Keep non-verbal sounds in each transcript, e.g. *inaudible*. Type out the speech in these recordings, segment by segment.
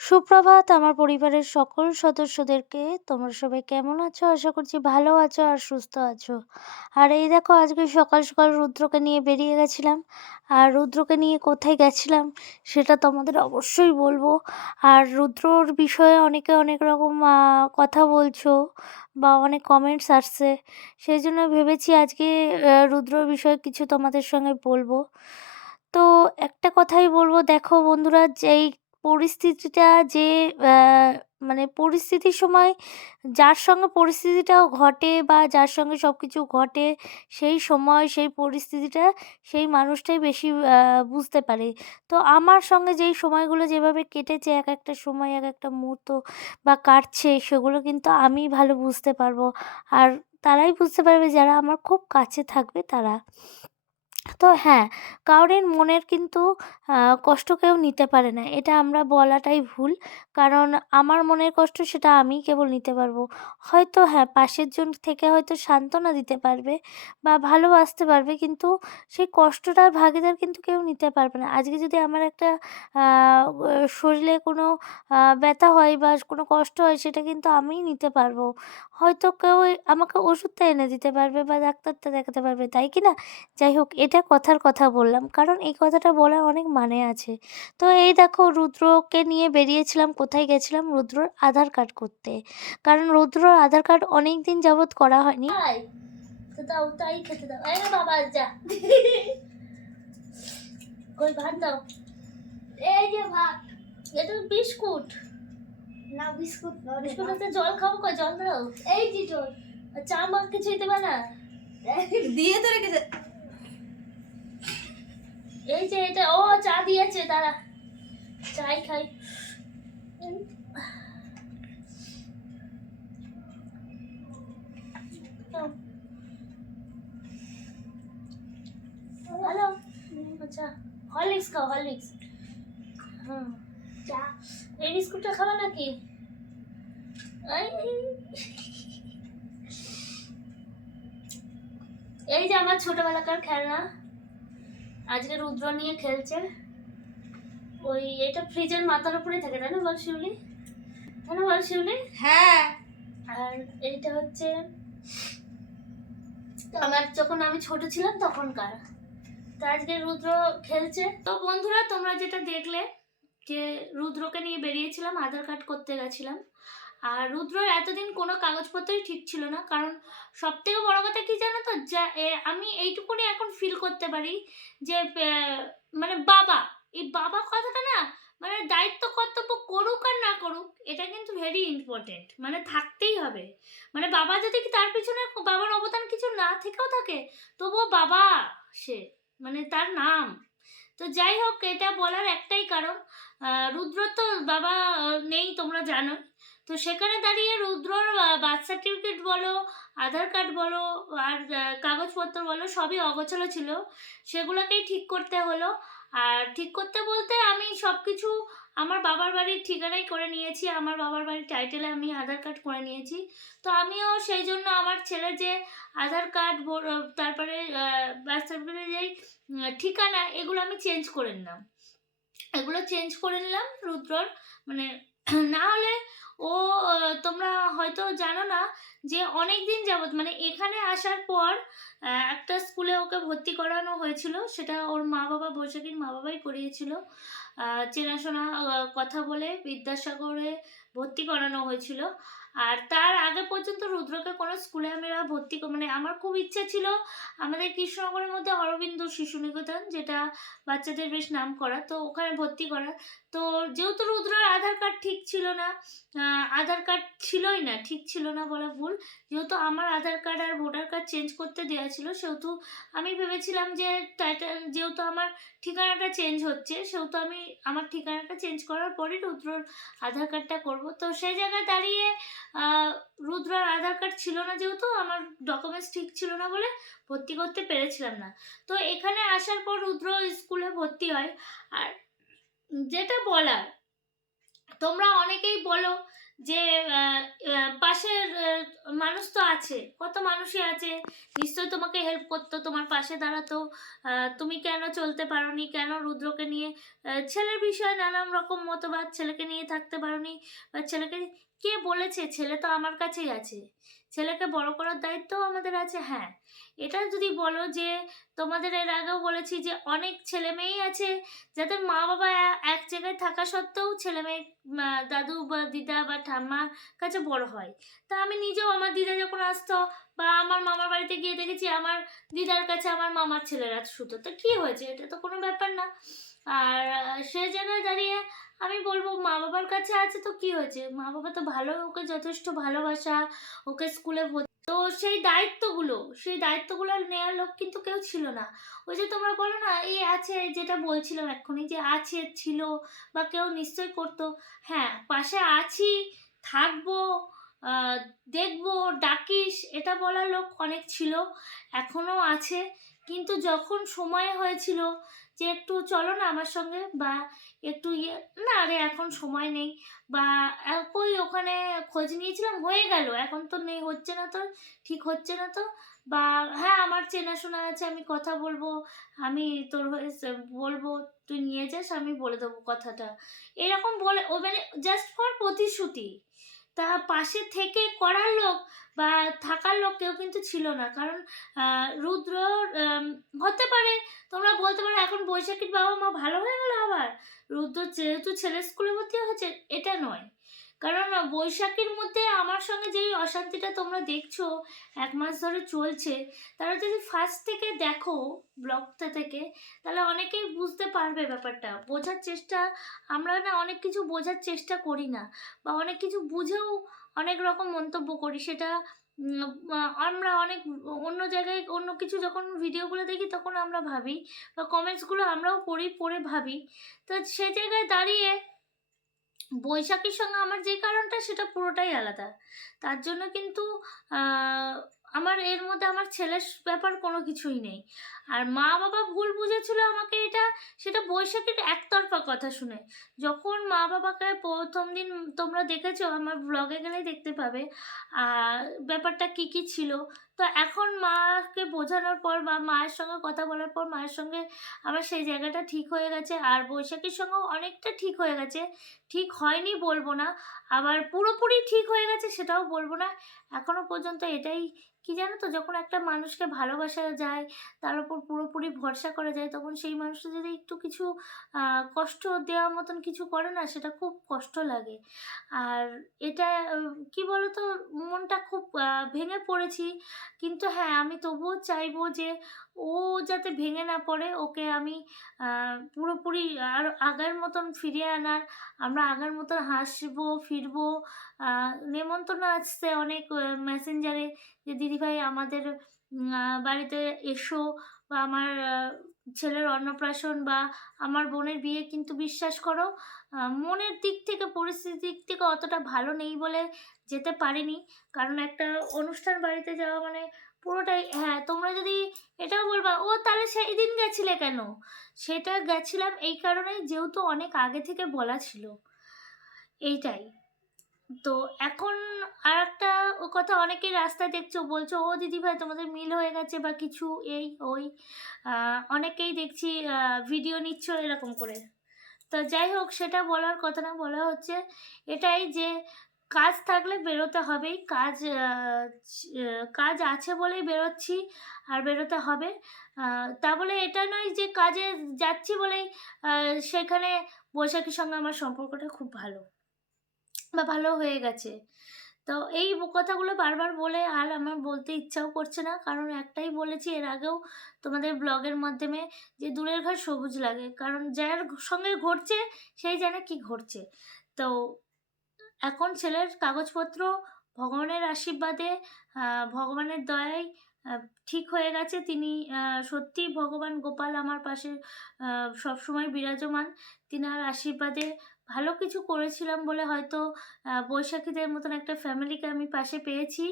সুপ্রভাত আমার পরিবারের সকল সদস্যদেরকে। তোমরা সবাই কেমন আছো? আশা করছি ভালো আছো আর সুস্থ আছো। আর এই দেখো আজকে সকাল, সকাল রুদ্রকে নিয়ে বেরিয়ে গেছিলাম। আর রুদ্রকে নিয়ে কোথায় গেছিলাম সেটা তোমাদের অবশ্যই বলব। আর রুদ্রর বিষয়ে অনেকে অনেক রকম কথা বলছো বা অনেক কমেন্টস আসছে। সেই জন্য ভেবেছি আজকে রুদ্রর বিষয়ে কিছু তোমাদের সঙ্গে বলব। তো একটা কথাই বলব দেখো বন্ধুরা যেই পরিস্থিতিটা যে মানে পরিস্থিতির সময় যার সঙ্গে পরিস্থিতিটা ঘটে বা যার সঙ্গে সব কিছু ঘটে, সেই সময়, সেই পরিস্থিতিটা সেই মানুষটাই বেশি বুঝতে পারে। তো আমার সঙ্গে যেই সময়গুলো যেভাবে কেটেছে এক একটা সময় এক একটা মুহূর্ত বা কাটছে, সেগুলো কিন্তু আমি ভালো বুঝতে পারব। আর তারাই বুঝতে পারবে যারা আমার খুব কাছে থাকবে তারা। তো হ্যাঁ, কারোর মনের কিন্তু কষ্ট কেউ নিতে পারে না। এটা আমরা বলাটাই ভুল। কারণ আমার মনের কষ্ট সেটা আমিই কেবল নিতে পারব। হয়তো হ্যাঁ, পাশের জন থেকে হয়তো সান্ত্বনা দিতে পারবে বা ভালোবাসতে পারবে কিন্তু সেই কষ্টটার ভাগিদার কিন্তু কেউ নিতে পারবে না। আজকে যদি আমার একটা শরীরে কোনো ব্যথা হয় বা কোনো কষ্ট হয় সেটা কিন্তু আমিই নিতে পারব। হয়তো কেউ আমাকে ওষুধটা এনে দিতে পারবে বা ডাক্তারটা দেখাতে পারবে, তাই কি না? যাই হোক এটা কথার কথা বললাম। কারণ এই কথাটা বলার অনেক মানে আছে। তো এই দেখো রুদ্রকে নিয়ে বেরিয়েছিলাম কোথায় গেছিলাম? রুদ্রর আধার কার্ড করতে। কারণ রুদ্রর আধার কার্ড অনেক দিন যাবৎ করা হয়নি। দাও তাই খেতে দাও। এই বাবা যা। কই ভাত দাও। এই যে ভাত এটা বিস্কুট। না বিস্কুট আছে জল খাব কই? জল দাও। এই যে তোর আর চা মা কিছুই দেবে না? দিয়ে তো রেখেছে। এই যে এটা, ও চা দিয়েছে, দাঁড়া। চাই খাই। হ্যালো। আচ্ছা হরলিক্স খাও, হরলিক্স। হুম। চা। এই বিস্কুটটা খাওয়া নাকি? এই যে আমার ছোটবেলাকার খেলনা। আজকে রুদ্র নিয়ে খেলছে। ওই এটা ফ্রিজের মাথার উপরে থাকে তাই না বল শিউলি তাই না বল শিউলি হ্যাঁ। আর এইটা হচ্ছে আমার যখন আমি ছোট ছিলাম তখনকার। তো আজকে রুদ্র খেলছে। তো বন্ধুরা তোমরা যেটা দেখলে যে রুদ্রকে নিয়ে বেরিয়েছিলাম আধার কার্ড করতে গেছিলাম। আর রুদ্রর এতদিন কোনো কাগজপত্রই ঠিক ছিল না, কারণ সব থেকে বড় কথা কি জানো তো? যা আমি এইটুকুনি এখন ফিল করতে পারি যে মানে বাবা, এই বাবা কথাটা না মানে দায়িত্ব, কর্তব্য করুক আর না করুক, এটা কিন্তু ভেরি ইম্পর্টেন্ট মানে থাকতেই হবে। মানে বাবা যদি তার পিছনে বাবার অবদান কিছু না থেকেও থাকে, তবুও বাবা সে মানে তার নাম। তো যাই হোক, এটা বলার একটাই কারণ রুদ্র তো বাবা নেই তোমরা জানো তো সেখানে দাঁড়িয়ে রুদ্রর বার্থ সার্টিফিকেট বলো, আধার কার্ড বলো আর কাগজপত্র বলো, সবই অগোছালো ছিল। সেগুলোকেই ঠিক করতে হলো। আর ঠিক করতে বলতে আমি সব কিছু আমার বাবার বাড়ির ঠিকানাই করে নিয়েছি। আমার বাবার বাড়ির টাইটেলে আমি আধার কার্ড করে নিয়েছি। তো আমিও সেই জন্য আমার ছেলের যে আধার কার্ড তারপরে বার্থ সার্টিফিকেটের যেই ঠিকানা, এগুলো আমি চেঞ্জ করে নিলাম। এগুলো চেঞ্জ করে নিলাম রুদ্রর। মানে *clears throat* না হলে ও, তোমরা হয়তো জানো না যে অনেক দিন যাবত মানে এখানে আসার পর একটা স্কুলে ওকে ভর্তি করানো হয়েছিল। সেটা ওর মা বাবা বৈশাখীর মা বাবাই করিয়েছিল চেনাশোনা কথা বলে বিদ্যাসাগরে ভর্তি করানো হয়েছিল। আর তার আগে পর্যন্ত রুদ্রকে কোনো স্কুলে আমরা ভর্তি মানে আমার খুব ইচ্ছা ছিল আমাদের কৃষ্ণনগরের মধ্যে অরবিন্দ শিশু নিকেতন, যেটা বাচ্চাদের বেশ নাম করা তো ওখানে ভর্তি করা। তো যেহেতু রুদ্রের আধার কার্ড ঠিক ছিল না আধার কার্ড ছিলই না, ঠিক ছিল না বলা ভুল। যেহেতু আমার আধার কার্ড আর ভোটার কার্ড চেঞ্জ করতে দেওয়া ছিল, সেহেতু আমি ভেবেছিলাম যে টাইটেল যেহেতু আমার ঠিকানাটা চেঞ্জ হচ্ছে, সেহেতু আমি আমার ঠিকানাটা চেঞ্জ করার পরই রুদ্রর আধার কার্ডটা করব। তো সেই জায়গায় দাঁড়িয়ে রুদ্রার আধার কার্ড ছিল না যেহেতু, আমার ডকুমেন্টস ঠিক ছিল না বলে ভর্তি করতে পেরেছিলাম না। তো এখানে আসার পর রুদ্র স্কুলে ভর্তি হয়। আর যেটা বলার, তোমরা অনেকেই বলো যে পাশের মানুষ তো আছে, কত মানুষই আছে, নিশ্চয়ই তোমাকে হেল্প করতো, তোমার পাশে দাঁড়াতো তুমি কেন চলতে পারোনি, কেন রুদ্রকে নিয়ে ছেলের বিষয়ে নানান রকম মতবাদ, ছেলেকে নিয়ে থাকতে পারোনি, বা ছেলেকে, কে বলেছে? ছেলে তো আমার কাছেই আছে। ছেলেকে বড় করার দায়িত্বও আমাদের আছে হ্যাঁ। এটা যদি বলো যে তোমাদের এর আগেও বলেছি যে অনেক ছেলে মেয়েই আছে যাদের মা বাবা এক জায়গায় থাকা সত্ত্বেও ছেলে মেয়ে দাদু বা দিদা বা ঠাম্মার কাছে বড় হয়। তা আমি নিজেও আমার দিদা যখন আসতো বা আমার মামার বাড়িতে গিয়ে দেখেছি আমার দিদার কাছে আমার মামার ছেলেরা শুতো। তো কী হয়েছে? এটা তো কোনো ব্যাপার না। আর সে জায়গায় দাঁড়িয়ে আমি বলব মা বাবার কাছে আছে তো কি হয়েছে? মা বাবা তো ভালো, ওকে যথেষ্ট ভালোবাসা, ওকে স্কুলে তো সেই দায়িত্বগুলো সেই দায়িত্বগুলো নেওয়ার লোক কিন্তু কেউ ছিল না। ওই যে তোমরা বলো না এই আছে যেটা বলছিলাম এক্ষুনি যে আছে, ছিল বা কেউ নিশ্চয় করতো। হ্যাঁ পাশে আছি, থাকব দেখব, ডাকিস, এটা বলার লোক অনেক ছিল এখনও আছে। কিন্তু যখন সময় হয়েছিল যে একটু চলো না আমার সঙ্গে বা একটু ইয়ে না রে এখন সময় নেই। বা কই ওখানে খোঁজ নিয়েছিলাম, হয়ে গেল। এখন তো নেই, হচ্ছে না তো, ঠিক হচ্ছে না তো। বা হ্যাঁ আমার চেনাশোনা আছে, আমি কথা বলব, আমি তোর হয়ে বলব, তুই নিয়ে যাস, আমি বলে দেবো কথাটা। এরকম বলে, ও মানে জাস্ট ফর প্রতিশ্রুতি। তা পাশে থেকে করার লোক বা থাকার লোক কেউ কিন্তু ছিল না। কারণ রুদ্র হতে পারে, তোমরা বলতে পারো এখন বৈশাখীর বাবা মা ভালো হয়ে গেল আবার? রুদ্র যেহেতু ছেলে স্কুলে ভর্তি হয়েছে, এটা নয়। কারণ বৈশাখীর মধ্যে আমার সঙ্গে যেই অশান্তিটা তোমরা দেখছ, এক মাস ধরে চলছে, তারা যদি ফার্স্ট থেকে দেখো ব্লগটা থেকে, তাহলে অনেকেই বুঝতে পারবে ব্যাপারটা। বোঝার চেষ্টা, আমরা না অনেক কিছু বোঝার চেষ্টা করি না, বা অনেক কিছু বুঝেও অনেক রকম মন্তব্য করি, সেটা আমরা অনেক, অন্য জায়গায় অন্য কিছু যখন ভিডিওগুলো দেখি, তখন আমরা ভাবি, বা কমেন্টসগুলো আমরাও পড়ি, পড়ে ভাবি। তো সে জায়গায় দাঁড়িয়ে বৈশাখীর সঙ্গে আমার যে কারণটা, সেটা পুরোটাই আলাদা। তার জন্য কিন্তু আমার এর মধ্যে আমার ছেলের ব্যাপার কোনো কিছুই নেই। আর মা বাবা ভুল বুঝেছিল আমাকে এটা, সেটা বৈশাখীর একতরফা কথা শুনে। যখন মা বাবাকে প্রথম দিন তোমরা দেখেছ, আমার ব্লগে গেলেই দেখতে পাবে আর ব্যাপারটা কি কি ছিল তো এখন মাকে বোঝানোর পর বা মায়ের সঙ্গে কথা বলার পর মায়ের সঙ্গে আমার সেই জায়গাটা ঠিক হয়ে গেছে। আর বৈশাখীর সঙ্গেও অনেকটা ঠিক হয়ে গেছে। ঠিক হয়নি বলব না। আবার পুরোপুরি ঠিক হয়ে গেছে সেটাও বলব না। এখনও পর্যন্ত এটাই কি জানো তো, যখন একটা মানুষকে ভালোবাসা যায়, তার উপর পুরোপুরি ভরসা করা যায়, তখন সেই মানুষটা যদি একটু কিছু কষ্ট দেওয়ার মতন কিছু করে না, সেটা খুব কষ্ট লাগে। আর এটা, কি বলতো, মনটা খুব ভেঙে পড়েছি। কিন্তু হ্যাঁ আমি তবুও চাইব যে, ও যাতে ভেঙে না পড়ে, ওকে আমি পুরোপুরি আর আগের মতন ফিরিয়ে আনার, আমরা আগের মতন হাসবো, ফিরবো নেমন্তন্ন আসছে অনেক মেসেঞ্জারে যে, দিদিভাই, আমাদের বাড়িতে এসো বা আমার ছেলের অন্নপ্রাশন বা আমার বোনের বিয়ে কিন্তু বিশ্বাস করো মনের দিক থেকে, পরিস্থিতির দিক থেকে অতটা ভালো নেই বলে যেতে পারিনি। কারণ একটা অনুষ্ঠান বাড়িতে যাওয়া মানে পুরোটাই হ্যাঁ তোমরা যদি এটাও বলবা, ও, তাহলে সেই দিন গেছিলে কেন? সেটা গেছিলাম এই কারণে যেহেতু অনেক আগে থেকে বলা ছিল। এইটাই। তো এখন আর একটা ও কথা অনেকেই রাস্তায় দেখছ, বলছো, ও দিদি ভাই তোমাদের মিল হয়ে গেছে বা কিছু এই, ওই। অনেকেই দেখছি ভিডিও নিচ্ছ এরকম করে। তো যাই হোক, সেটা বলার কথা না, বলা হচ্ছে এটাই যে কাজ থাকলে বেরোতে হবেই, কাজ কাজ আছে বলেই বেরোচ্ছি, আর বেরোতে হবে। তা বলে এটা নয় যে কাজে যাচ্ছি বলেই সেখানে বৈশাখীর সঙ্গে আমার সম্পর্কটা খুব ভালো। বা ভালো হয়ে গেছে। তো এই কথাগুলো বারবার বলে আর আমার বলতে ইচ্ছাও করছে না। কারণ একটাই বলেছি, এর আগেও তোমাদের ব্লগের মাধ্যমে যে দূরের ঘর সবুজ লাগে। কারণ যার সঙ্গে ঘটছে, সেই জানে কি ঘটছে। তো এখন ছেলের কাগজপত্র ভগবানের আশীর্বাদে ভগবানের দয়ায় ঠিক হয়ে গেছে। তিনি সত্যি ভগবান গোপাল আমার পাশে সবসময় বিরাজমান। তিনার আশীর্বাদে ভালো কিছু করেছিলাম বলে হয়তো বৈশাখীদের মতন একটা ফ্যামিলিকে আমি পাশে পেয়েছি।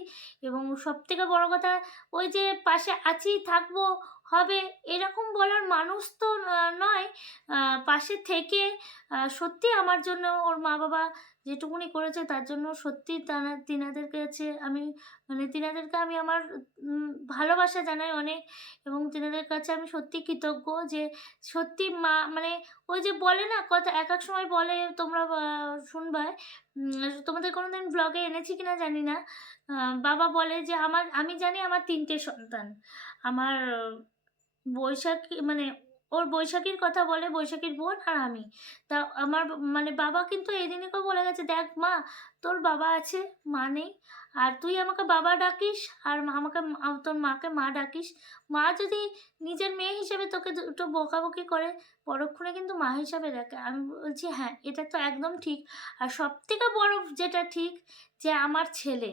এবং সব থেকে বড়ো কথা, ওই যে পাশে আছি, থাকব, হবে, এরকম বলার মানুষ তো নয়। পাশে থেকে সত্যি আমার জন্য ওর মা বাবা যেটুকুনি করেছে তার জন্য সত্যি তারা তিনাদের কাছে আমি মানে তিনাদেরকে আমি আমার ভালোবাসা জানাই অনেক এবং তিনাদের কাছে আমি সত্যি কৃতজ্ঞ যে সত্যি মা মানে ওই যে বলে না কথা, এক এক সময় বলে তোমরা শুনবায় তোমাদের কোনোদিন ব্লগে এনেছি কিনা জানি না। বাবা বলে যে আমার, আমি জানি আমার তিনটে সন্তান। আমার বৈশাখী মানে ওর বৈশাখীর কথা বলে, বৈশাখীর বোন আর আমি। তা আমার মানে বাবা কিন্তু এদিনকেও বলে গেছে, দেখ মা, তোর বাবা আছে, মা নেই, আর তুই আমাকে বাবা ডাকিস, আর আমাকে তোর মাকে মা ডাকিস। মা যদি নিজের মেয়ে হিসেবে তোকে একটু বকাবকি করে, পরক্ষণে কিন্তু মা হিসাবে দেখে। আমি বলছি হ্যাঁ এটা তো একদম ঠিক। আর সব থেকে বড় যেটা ঠিক, যে আমার ছেলে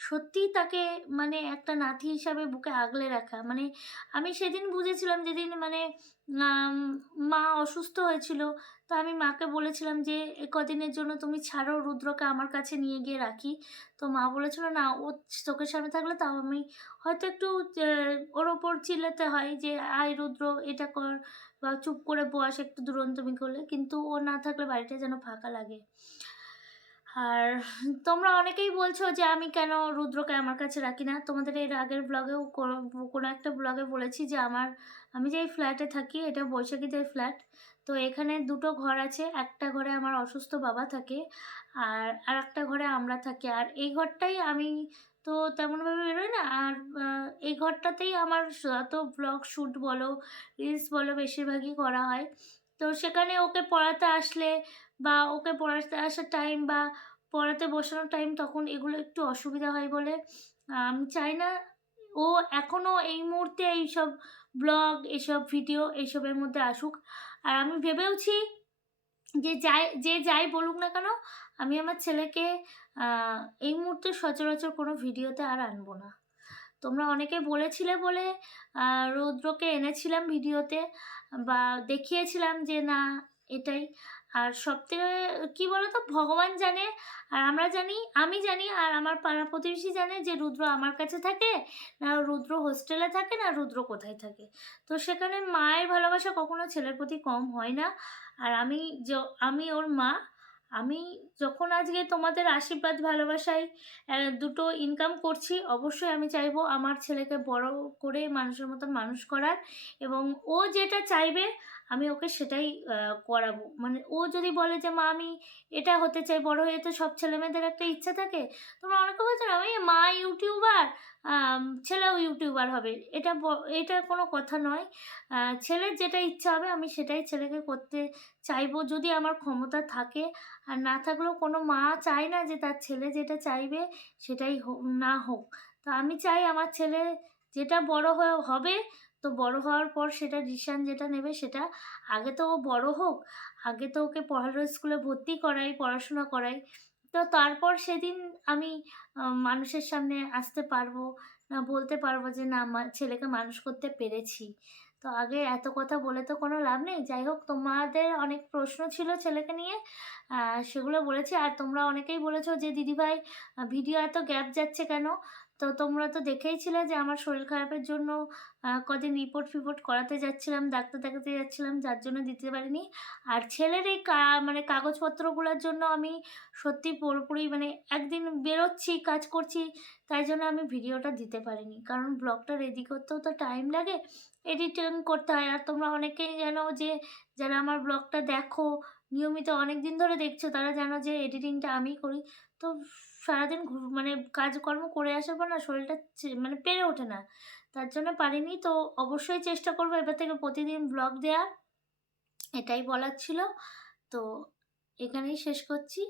সত্যিই তাকে মানে একটা নাতি হিসাবে বুকে আগলে রাখা। মানে আমি সেদিন বুঝেছিলাম যেদিন মানে মা অসুস্থ হয়েছিল, তো আমি মাকে বলেছিলাম যে কদিনের জন্য তুমি ছাড়ো, রুদ্রকে আমার কাছে নিয়ে গিয়ে রাখি। তো মা বলেছিল, না, ও চোখের সামনে থাকলে তাও আমি হয়তো একটু ওর ওপর চিল্লাতে হয় যে, আয় রুদ্র, এটা কর, বা চুপ করে বস, একটু দুরন্তমি করলে। কিন্তু ও না থাকলে বাড়িটা যেন ফাঁকা লাগে। আর তোমরা অনেকেই বলছো যে আমি কেন রুদ্রকে আমার কাছে রাখি না। তোমাদের এর আগের ব্লগেও কোনো একটা ব্লগে বলেছি যে আমার, আমি যে ফ্ল্যাটে থাকি, এটা বৈশাখীদের ফ্ল্যাট তো এখানে দুটো ঘর আছে। একটা ঘরে আমার অসুস্থ বাবা থাকে আর আর একটা ঘরে আমরা থাকি। আর এই ঘরটাই আমি তো তেমনভাবে বেরোই না। আর এই ঘরটাতেই আমার যত ব্লগ শ্যুট বলো রিলস বলো বেশিরভাগই করা হয়। তো সেখানে ওকে পড়াতে আসলে বা ওকে পড়াতে আসার টাইম বা পড়াতে বসানোর টাইম তখন এগুলো একটু অসুবিধা হয় বলে। আমি চাই না ও এখনও এই মুহূর্তে এইসব ব্লগ এসব ভিডিও এইসবের মধ্যে আসুক। আর আমি ভেবেওছি যে যাই যে যাই বলুক না কেন, আমি আমার ছেলেকে এই মুহূর্তে সচরাচর কোনো ভিডিওতে আর আনব না। তোমরা অনেকে বলেছিলে বলে রৌদ্রকে এনেছিলাম ভিডিওতে, বা দেখিয়েছিলাম যে না, এটাই। আর সবথেকে, কী বলো তো ভগবান জানে, আর আমরা জানি, আমি জানি, আর আমার পাড়া প্রতিবেশী জানে যে রুদ্র আমার কাছে থাকে, না রুদ্র হোস্টেলে থাকে, না রুদ্র কোথায় থাকে। তো সেখানে মায়ের ভালোবাসা কখনো ছেলের প্রতি কম হয় না। আর আমি আমি ওর মা আমি যখন আজকে তোমাদের আশীর্বাদ, ভালোবাসায় দুটো ইনকাম করছি, অবশ্যই আমি চাইব আমার ছেলেকে বড় করে মানুষের মতন মানুষ করার এবং ও যেটা চাইবে আমি ওকে সেটাই করাবো। মানে ও যদি বলে যে, মা, আমি এটা হতে চাই, বড় হয়ে তো সব ছেলেমেয়েদের একটা ইচ্ছা থাকে, তোমরা অনেকে বলছো না ওই মা ইউটিউবার ছেলেও ইউটিউবার হবে। এটা এটা কোনো কথা নয়। ছেলের যেটা ইচ্ছা হবে, আমি সেটাই ছেলেকে করতে চাইব। যদি আমার ক্ষমতা থাকে আর না থাকলেও কোনো মা চায় না যে তার ছেলে যেটা চাইবে সেটাই না হোক। তো আমি চাই আমার ছেলে যেটা বড় হয়ে হবে, তো বড় হওয়ার পর সেটা ডিসিশান যেটা নেবে সেটা আগে তো ও বড় হোক, আগে তো ওকে পড়ার স্কুলে ভর্তি করাই, পড়াশোনা করাই। তো তারপর সেদিন আমি মানুষের সামনে আসতে পারব বলতে পারব যে না আমার ছেলেকে মানুষ করতে পেরেছি। তো আগে এত কথা বলে তো কোনো লাভ নেই। যাই হোক, তোমাদের অনেক প্রশ্ন ছিল ছেলেকে নিয়ে সেগুলো বলেছি। আর তোমরা অনেকেই বলেছ যে, দিদিভাই ভিডিও এত গ্যাপ যাচ্ছে কেন? তো তোমরা তো দেখেইছিলে যে আমার শরীর খারাপের জন্য কদিন রিপোর্ট ফিপোর্ট করাতে যাচ্ছিলাম, ডাক্তার দেখাতে যাচ্ছিলাম, যার জন্য দিতে পারিনি। আর ছেলের এই মানে কাগজপত্রগুলোর জন্য আমি সত্যি পুরোপুরি মানে একদিন বেরোচ্ছি, কাজ করছি, তাই জন্য আমি ভিডিওটা দিতে পারিনি। কারণ ব্লগটা রেডি করতেও তো টাইম লাগে এডিটিং করতে হয়। আর তোমরা অনেকেই জানো যে, যারা আমার ব্লগটা দেখো, নিয়মিত অনেক দিন ধরে দেখছ, তারা জানো যে এডিটিংটা আমি করি। তো সারাদিন ঘুর- মানে কাজকর্ম করে আসার পর না শরীরটা মানে পেরে ওঠে না। তার জন্য পারিনি, তো অবশ্যই চেষ্টা করব এবার থেকে প্রতিদিন ব্লগ দেওয়ার এটাই বলার ছিল। তো এখানেই শেষ করছি।